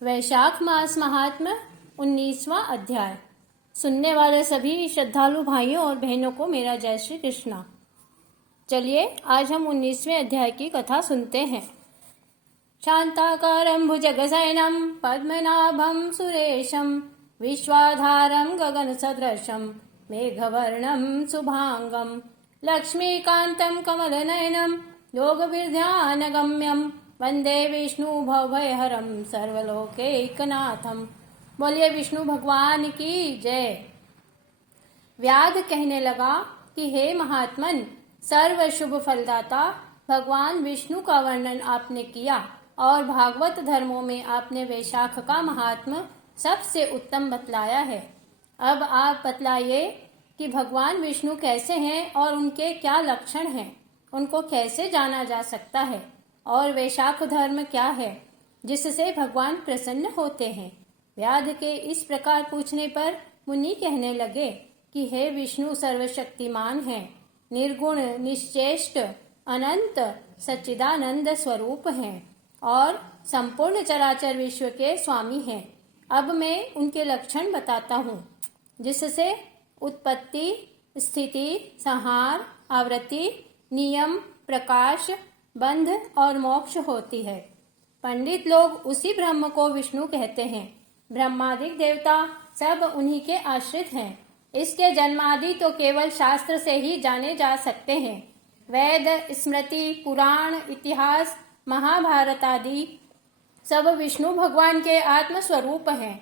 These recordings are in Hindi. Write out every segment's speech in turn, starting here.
वैशाख मास महात्म्य 19वां अध्याय। सुनने वाले सभी श्रद्धालु भाइयों और बहनों को मेरा जय श्री कृष्णा। चलिए आज हम 19वें अध्याय की कथा सुनते हैं। शांताकारं भुजगशयनं पद्मनाभं सुरेशं विश्वाधारं गगनसदृशं मेघवर्णं शुभांगं लक्ष्मीकान्तं कमलनयनं योगविद्यानगम्यं वंदे विष्णु भवभयहरं सर्वलोकैकनाथम। बोलिए विष्णु भगवान की जय। व्याध कहने लगा कि हे महात्मन, सर्व शुभ फलदाता भगवान विष्णु का वर्णन आपने किया और भागवत धर्मों में आपने वैशाख का महात्म सबसे उत्तम बतलाया है। अब आप बतलाइए कि भगवान विष्णु कैसे हैं और उनके क्या लक्षण हैं, उनको कैसे जाना जा सकता है और वैशाख धर्म क्या है जिससे भगवान प्रसन्न होते हैं। व्याध के इस प्रकार पूछने पर मुनि कहने लगे कि हे विष्णु सर्वशक्तिमान हैं, निर्गुण निश्चेष्ट अनंत सच्चिदानंद स्वरूप हैं और संपूर्ण चराचर विश्व के स्वामी हैं। अब मैं उनके लक्षण बताता हूँ जिससे उत्पत्ति, स्थिति, संहार, आवृत्ति, नियम, प्रकाश, बंध और मोक्ष होती है। पंडित लोग उसी ब्रह्म को विष्णु कहते हैं। ब्रह्मादिक देवता सब उन्हीं के आश्रित हैं। इसके जन्मादि तो केवल शास्त्र से ही जाने जा सकते हैं। वेद, स्मृति, पुराण, इतिहास, महाभारत आदि सब विष्णु भगवान के आत्म स्वरूप हैं।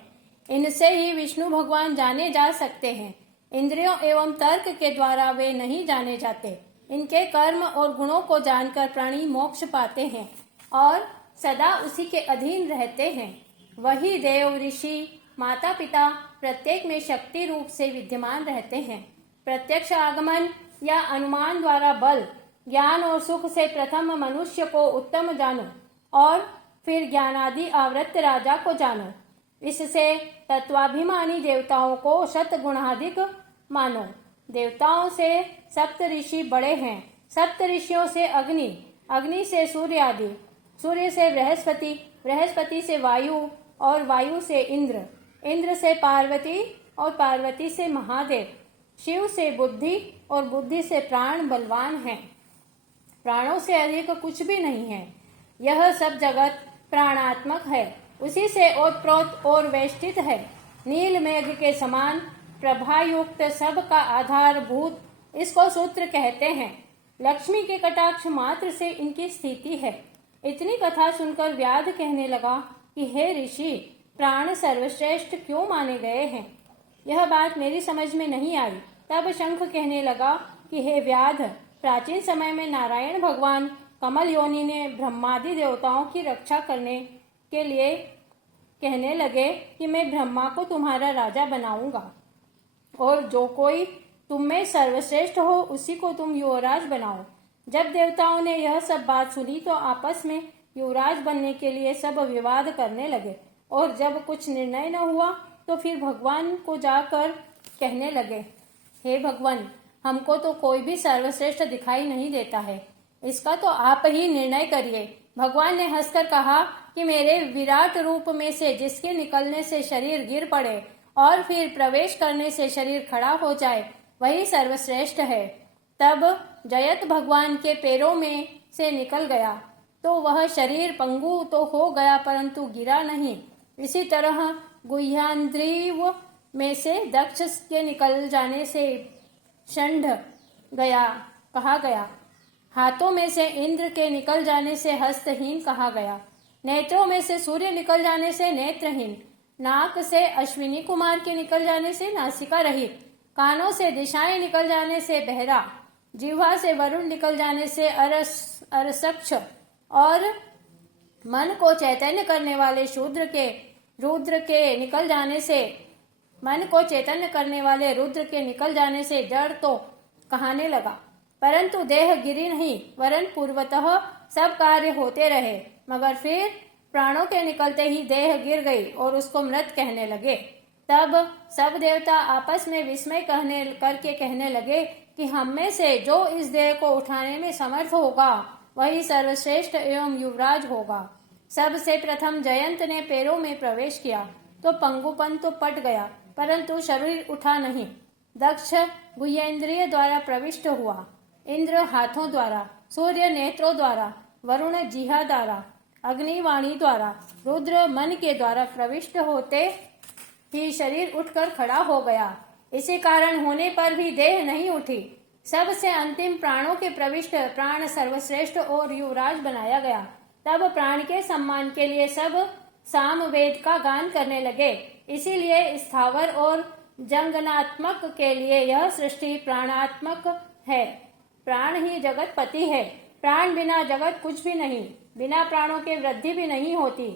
इनसे ही विष्णु भगवान जाने जा सकते हैं। इंद्रियों एवं तर्क के द्वारा वे नहीं जाने जाते। इनके कर्म और गुणों को जानकर प्राणी मोक्ष पाते हैं और सदा उसी के अधीन रहते हैं। वही देव, ऋषि, माता पिता प्रत्येक में शक्ति रूप से विद्यमान रहते हैं। प्रत्यक्ष आगमन या अनुमान द्वारा बल, ज्ञान और सुख से प्रथम मनुष्य को उत्तम जानो और फिर ज्ञानादि आवृत्त राजा को जानो। इससे तत्वाभिमानी देवताओं को शतगुणाधिक मानो। देवताओं से सप्त ऋषि बड़े हैं। सप्त ऋषियों से अग्नि, अग्नि से सूर्य आदि, सूर्य से बृहस्पति, बृहस्पति से वायु और वायु से इंद्र, इंद्र से पार्वती और पार्वती से महादेव, शिव से बुद्धि और बुद्धि से प्राण बलवान हैं। प्राणों से अधिक कुछ भी नहीं है। यह सब जगत प्राणात्मक है, उसी से ओतप्रोत और वेष्टित है। नील मेघ के समान प्रभायुक्त सब का आधारभूत इसको सूत्र कहते हैं। लक्ष्मी के कटाक्ष मात्र से इनकी स्थिति है। इतनी कथा सुनकर व्याध कहने लगा कि हे ऋषि, प्राण सर्वश्रेष्ठ क्यों माने गए हैं? यह बात मेरी समझ में नहीं आई। तब शंख कहने लगा कि हे व्याध, प्राचीन समय में नारायण भगवान कमल योनि ने ब्रह्मादि देवताओं की रक्षा करने के लिए कहने लगे कि मैं ब्रह्मा को तुम्हारा राजा बनाऊंगा और जो कोई तुम में सर्वश्रेष्ठ हो उसी को तुम युवराज बनाओ। जब देवताओं ने यह सब बात सुनी तो आपस में युवराज बनने के लिए सब विवाद करने लगे और जब कुछ निर्णय न हुआ तो फिर भगवान को जाकर कहने लगे, हे भगवान, हमको तो कोई भी सर्वश्रेष्ठ दिखाई नहीं देता है, इसका तो आप ही निर्णय करिए। भगवान ने हंसकर कहा कि मेरे विराट रूप में से जिसके निकलने से शरीर गिर पड़े और फिर प्रवेश करने से शरीर खड़ा हो जाए वही सर्वश्रेष्ठ है। तब जयत भगवान के पैरों में से निकल गया तो वह शरीर पंगु तो हो गया परंतु गिरा नहीं। इसी तरह गुह्यान्द्रीव में से दक्ष के निकल जाने से षंड गया कहा गया। हाथों में से इंद्र के निकल जाने से हस्तहीन कहा गया। नेत्रों में से सूर्य निकल जाने से नेत्रहीन, नाक से अश्विनी कुमार के निकल जाने से नासिका रहित, कानों से दिशाएं निकल जाने से बहरा, जिह्वा से वरुण निकल जाने से अरसक्ष और मन को चैतन्य करने वाले रुद्र के निकल जाने से जड़ तो कहने लगा, परंतु देह गिरी नहीं वरन पूर्वतः सब कार्य होते रहे, मगर फिर प्राणों के निकलते ही देह गिर गई और उसको मृत कहने लगे। तब सब देवता आपस में विस्मय करके कहने लगे कि हम में से जो इस देह को उठाने में समर्थ होगा वही सर्वश्रेष्ठ एवं युवराज होगा। सबसे प्रथम जयंत ने पैरों में प्रवेश किया तो पंगुपन तो पट गया, परंतु शरीर उठा नहीं। दक्ष गुह्येंद्रिय द्वारा प्रविष्ट हुआ, इंद्र हाथों द्वारा, सूर्य नेत्रों द्वारा, वरुण जिह्वा द्वारा, अग्नि वाणी द्वारा, रुद्र मन के द्वारा प्रविष्ट होते ही शरीर उठकर खड़ा हो गया। इसी कारण होने पर भी देह नहीं उठी। सबसे अंतिम प्राणों के प्रविष्ट प्राण सर्वश्रेष्ठ और युवराज बनाया गया। तब प्राण के सम्मान के लिए सब सामवेद का गान करने लगे। इसीलिए स्थावर और जंगनात्मक के लिए यह सृष्टि प्राणात्मक है। प्राण ही जगत पति है। प्राण बिना जगत कुछ भी नहीं, बिना प्राणों के वृद्धि भी नहीं होती।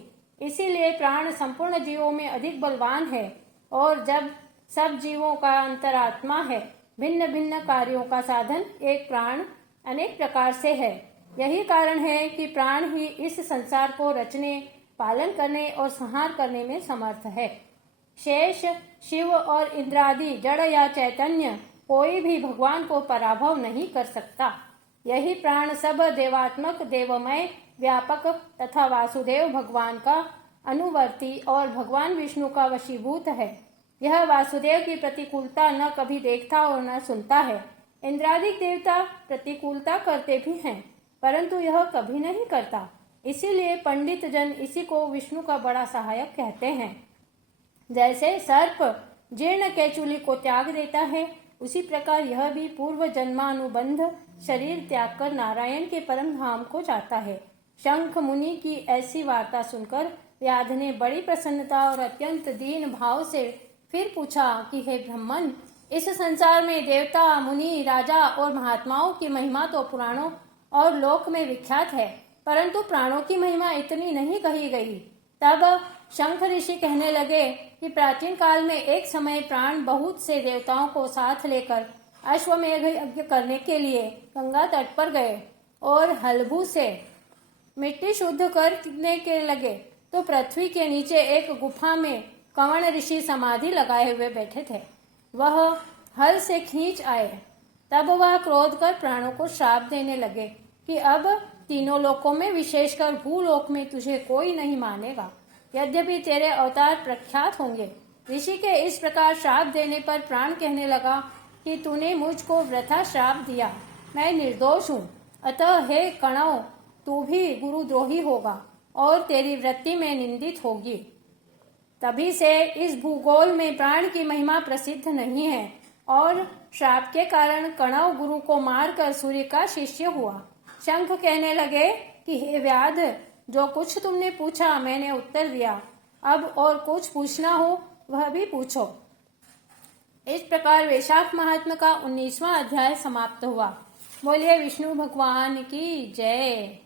इसीलिए प्राण संपूर्ण जीवों में अधिक बलवान है और जब सब जीवों का अंतरात्मा है। भिन्न भिन्न कार्यों का साधन एक प्राण अनेक प्रकार से है। यही कारण है कि प्राण ही इस संसार को रचने, पालन करने और संहार करने में समर्थ है। शेष शिव और इंद्रादि जड़ या चैतन्य कोई भी भगवान को पराभव नहीं कर सकता। यही प्राण सब देवात्मक, देवमय, व्यापक तथा वासुदेव भगवान का अनुवर्ती और भगवान विष्णु का वशीभूत है। यह वासुदेव की प्रतिकूलता न कभी देखता और न सुनता है। इंद्रादिक देवता प्रतिकूलता करते भी हैं, परंतु यह कभी नहीं करता। इसीलिए पंडित जन इसी को विष्णु का बड़ा सहायक कहते हैं। जैसे सर्प जीर्ण केचुली को त्याग देता है, उसी प्रकार यह भी पूर्व जन्मानुबंध शरीर त्याग कर नारायण के परम धाम को जाता है। शंख मुनि की ऐसी वार्ता सुनकर व्याध ने बड़ी प्रसन्नता और अत्यंत दीन भाव से फिर पूछा कि हे ब्राह्मण, इस संसार में देवता, मुनि, राजा और महात्माओं की महिमा तो पुराणों और लोक में विख्यात है, परंतु प्राणों की महिमा इतनी नहीं कही गई। तब शंख ऋषि कहने लगे कि प्राचीन काल में एक समय प्राण बहुत से देवताओं को साथ लेकर अश्वमेध यज्ञ करने के लिए गंगा तट पर गए और हलभू से मिट्टी शुद्ध करने के लगे तो पृथ्वी के नीचे एक गुफा में कंवर ऋषि समाधि लगाए हुए बैठे थे। वह हल से खींच आए। तब वह क्रोध कर प्राणों को श्राप देने लगे कि अब तीनों लोकों में, विशेषकर भूलोक में तुझे कोई नहीं मानेगा, यद्यपि तेरे अवतार प्रख्यात होंगे। ऋषि के इस प्रकार श्राप देने पर प्राण कहने लगा कि तूने मुझको वृथा श्राप दिया, मैं निर्दोष हूँ। अतः हे कणव, तू भी गुरुद्रोही होगा और तेरी वृत्ति में निंदित होगी। तभी से इस भूगोल में प्राण की महिमा प्रसिद्ध नहीं है और श्राप के कारण कणव गुरु को मारकर सूर्य का शिष्य हुआ। शंख कहने लगे कि हे व्याध, जो कुछ तुमने पूछा मैंने उत्तर दिया, अब और कुछ पूछना हो वह भी पूछो। इस प्रकार वैशाख महात्म्य का 19वां अध्याय समाप्त हुआ। बोलिए विष्णु भगवान की जय।